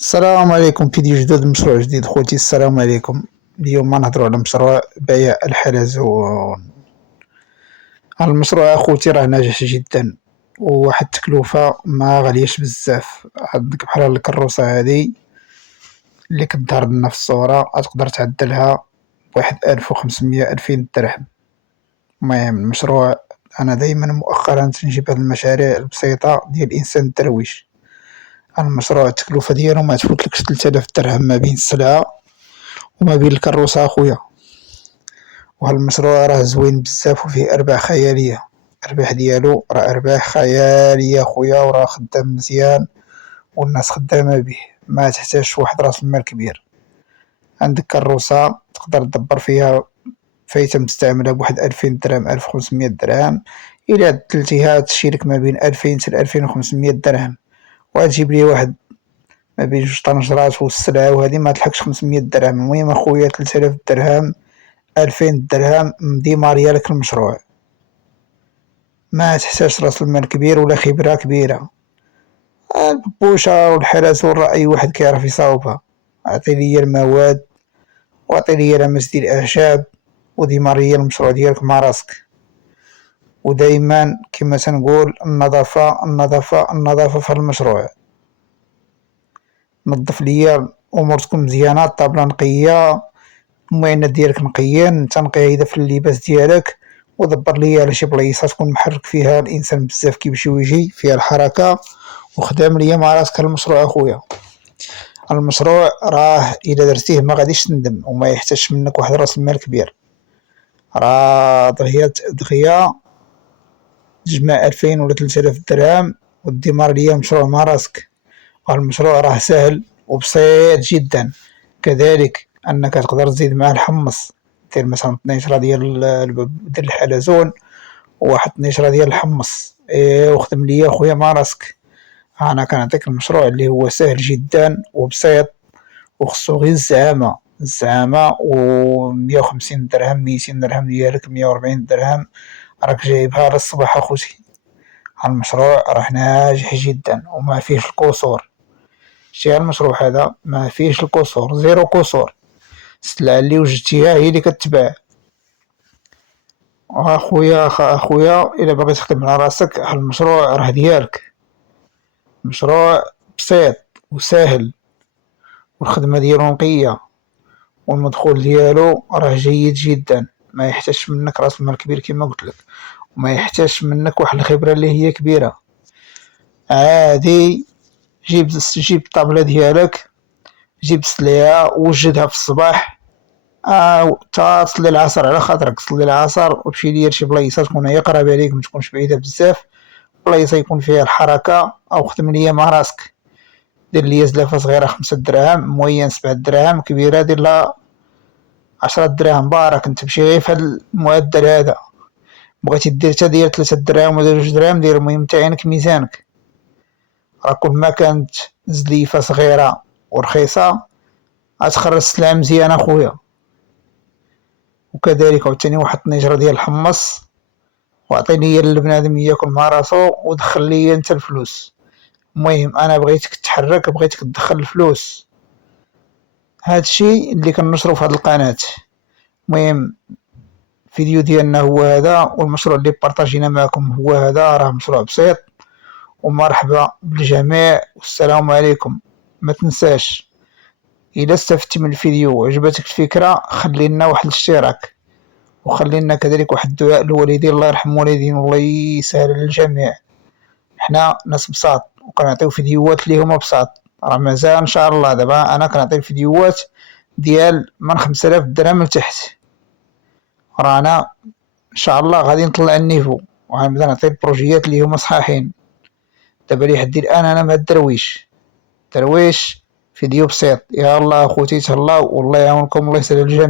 السلام عليكم. فيديو جديد، مشروع جديد خوتي. السلام عليكم. اليوم نهضروا على مشروع بيع الحلزون. هذا المشروع اخوتي راه ناجح جدا، وواحد التكلفة ما غالياش بزاف. عندك بحال الكروسة هادي اللي كتظهر لنا في الصورة، تقدر تعدلها بواحد 1500 2000 درهم. المهم المشروع، انا دايما مؤخرا تنجيب هاد المشاريع البسيطة ديال الانسان الدرويش. المشروع التكلفة ديالو ما تفوتلكش 3000 درهم ما بين السلعة وما بين الكروسة اخويا. وهالمشروع راه زوين بزاف وفيه ارباح خيالية. الربح ديالو راه ارباح خيالية خويا، وراه خدام مزيان والناس خدامة به، ما تحتاجش واحد راس المال كبير. عندك كروسة تقدر تدبر فيها فايتة مستعملة بواحد 2000 درهم 1500 درهم، الى عدلتيها تشيلك ما بين 2000 حتى 2500 درهم، وغتجيب لي واحد ما بين جوج طنجرات والسلعة، وهذه ما تلحقش 500 درهم. المهم اخويا 3000 درهم 2000 درهم مديمارية لك المشروع، ما تحتاج راس المال كبير ولا خبرة كبيرة. البوشة والحراسة راه أي واحد كيعرف يصاوبها. أعطي ليا المواد وأعطي ليا لمس ديال الأعشاب وديمارية المشروع ديالك مع راسك. ودايما كما تنقول النظافة النظافة النظافة في هذا المشروع. نظف ليا الأمور تكون مزيانة، الطابلة نقية، المعينات ديالك نقيين، تنقيها في اللباس ديالك، ودبر ليا على شي بلايصة تكون محرك فيها الانسان بزاف كيمشي ويجي فيها الحركة، وخدام ليا مع راسك المشروع اخويا. المشروع راه الا درتيه ما غاديش تندم، وما يحتاجش منك واحد راس المال كبير. راه دغيا تجمع 2000 ولا 3000 درهم وديمار ليا مشروع مع راسك. المشروع راه سهل وبسيط جدا. كذلك انك تقدر تزيد معاه الحمص، دير مثلا طنيشرة ديال الحلزون وواحد طنيشرة ديال الحمص، وخدم ليا خويا مع راسك. انا كنعطيك المشروع اللي هو سهل جدا وبسيط، وخصو غير الزعامة و 150 درهم 200 درهم ديالك 140 درهم راك جايبها على الصباح اخوتي. المشروع راه ناجح جدا وما فيهش القصور. شتي المشروع هذا ما فيهش القصور، زيرو قصور. السلعة اللي وجدتيها هي اللي كتباع. اخويا الا بغيت تخدم على راسك المشروع راه ديالك. مشروع بسيط وسهل، والخدمة ديالو نقية، والمدخول ديالو راه جيد جدا. ما يحتاجش منك راس المال كبير كما قلت لك، وما يحتاجش منك واحد الخبرة اللي هي كبيرة. عادي جيب الطابلة ديالك، جيب السلعة وجدها في الصباح، تا تصلي العصر على خاطرك. صلي العصر ومشي ليا لشي بلايصه تكون هي قرابه عليك، ما تكونش بعيده بزاف، بلايصه يكون فيها الحركه، او خدم ليا مع راسك. دير ليا زلافه صغيره 5 دراهم، موين 7 دراهم، كبيره دير لها 10 دراهم. بارك انت تمشي غير في هذا المعدل هذا. بغيتي دير حتى ديال 3 دراهم ولا 2 دراهم دير، المهم تعينك ميزانك. راه كل ما كانت زليفه صغيره ورخيصه غتخرج السلعه مزيانه اخويا. وكذلك عاوتاني واحد الطنيجره ديال الحمص، وعطيني هي البنادم ياكل مع راسو ودخل لي انت الفلوس. المهم انا بغيتك تحرك، بغيتك تدخل الفلوس. هادشي اللي كنشرو في هاد القناة. المهم الفيديو ديالنا هو هذا، والمشروع اللي بارطاجينا معكم هو هذا. راه مشروع بسيط، ومرحبا بالجميع والسلام عليكم. ما تنساش اذا استفدت من الفيديو وعجبتك الفكرة خلي لنا واحد الاشتراك، وخلي لنا كذلك واحد الدعاء للوالدين، الله يرحم الوالدين والله يسهل للجميع. حنا ناس بساط وكنعطيو فيديوهات اللي هما بساط. راه مازال ان شاء الله دابا انا كنعطي الفيديوهات ديال من 5000 درهم لتحت. رانا ان شاء الله غادي نطلع النيفو، وغنبدا نعطي البروجيات اللي هما صحاحين. دابا لحد الان انا مع الدرويش فيديو بسيط. يا الله اخوتي تهلاو والله يعاونكم، الله يسهل الجميع.